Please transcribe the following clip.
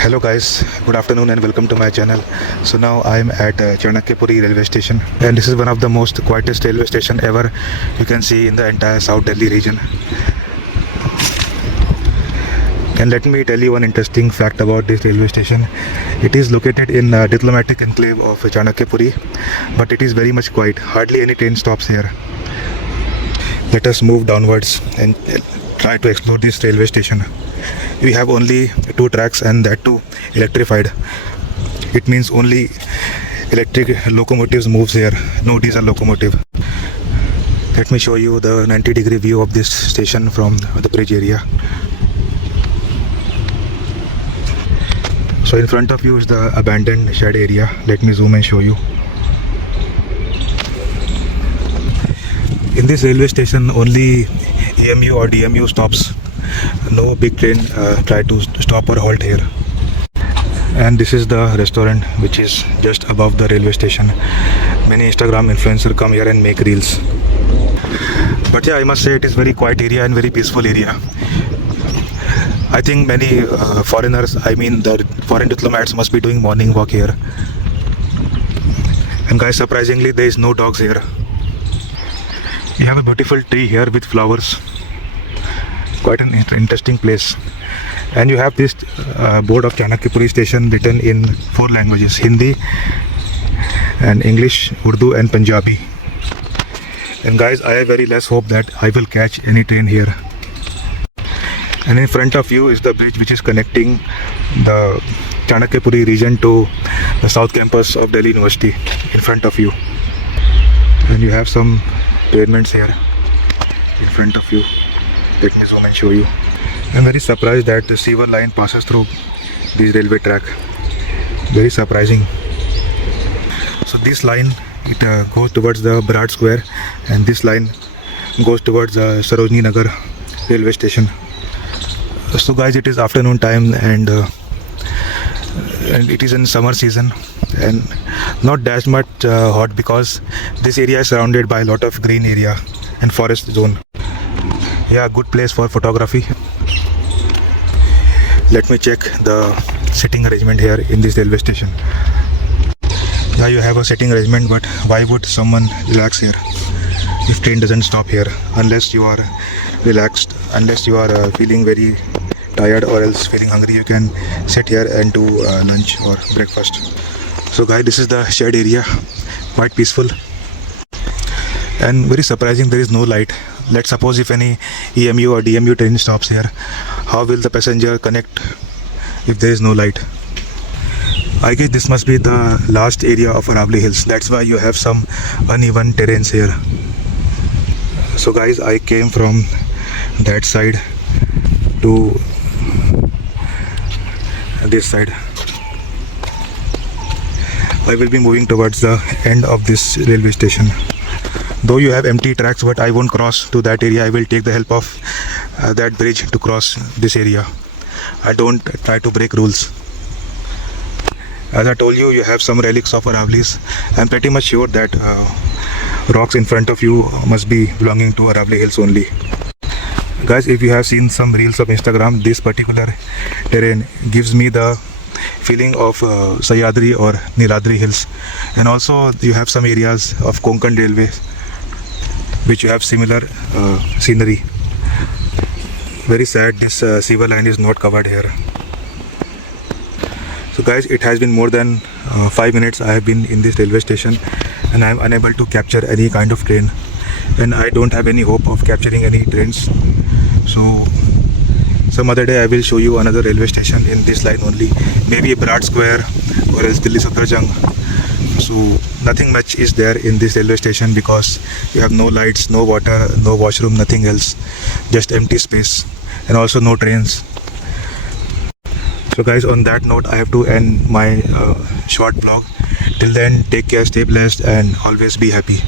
Hello guys, good afternoon and welcome to my channel. So now I am at Chanakyapuri Railway Station, and this is one of the most quietest railway station ever you can see in the entire South Delhi region. And let me tell you one interesting fact about this railway station. It is located in diplomatic enclave of Chanakyapuri, but it is very much quiet. Hardly any train stops here. Let us move downwards and try to explore this railway station. We have only 2 tracks, and that too electrified. It means only electric locomotives moves here, no diesel locomotive. Let me show you the 90-degree view of this station from the bridge area. So in front of you is the abandoned shed area. Let me zoom and show you. In this railway station only EMU or DMU stops. No big train try to stop or halt here. And this is the restaurant which is just above the railway station. Many Instagram influencers come here and make reels. But yeah, I must say it is very quiet area and very peaceful area. I think many foreigners, I mean the foreign diplomats, must be doing morning walk here. And guys, surprisingly there is no dogs here. We have a beautiful tree here with flowers. Quite an interesting place. And you have this board of Chanakyapuri Station written in 4 languages: Hindi and English, Urdu and Punjabi. And guys, I have very less hope that I will catch any train here. And in front of you is the bridge which is connecting the Chanakyapuri region to the south campus of Delhi University in front of you. And you have some pavements here in front of you. Let me zoom and show you. I'm very surprised that the sewer line passes through this railway track. Very surprising. So this line, it goes towards the Barat Square, and this line goes towards Sarojini Nagar railway station. So guys, it is afternoon time, and it is in summer season and not that much hot, because this area is surrounded by a lot of green area and forest zone. Yeah, good place for photography. Let me check the sitting arrangement here in this railway station. Yeah, you have a sitting arrangement, but why would someone relax here if train doesn't stop here? Unless you are relaxed, unless you are feeling very tired or else feeling hungry, you can sit here and do lunch or breakfast. So guys, this is the shed area, quite peaceful and very surprising. There is no light. Let's suppose if any EMU or DMU train stops here, how will the passenger connect if there is no light? I guess this must be the last area of Aravali Hills. That's why you have some uneven terrains here. So guys, I came from that side to this side. I will be moving towards the end of this railway station. Though you have empty tracks, but I won't cross to that area. I will take the help of that bridge to cross this area. I don't try to break rules. As I told you, you have some relics of Aravali's. I'm pretty much sure that rocks in front of you must be belonging to Aravali Hills only. Guys, if you have seen some reels of Instagram, this particular terrain gives me the feeling of Sahyadri or Niladri Hills. And also you have some areas of Konkan Railway which you have similar scenery. Very sad this sewer line is not covered here. So guys, it has been more than 5 minutes I have been in this railway station, and I am unable to capture any kind of train, and I don't have any hope of capturing any trains. So some other day I will show you another railway station in this line only, maybe Barat Square or else Delhi Safdarjung. So nothing much is there in this railway station because you have no lights, no water, no washroom, nothing else, just empty space, and also no trains. So guys, on that note, I have to end my short vlog. Till then, take care, stay blessed, and always be happy.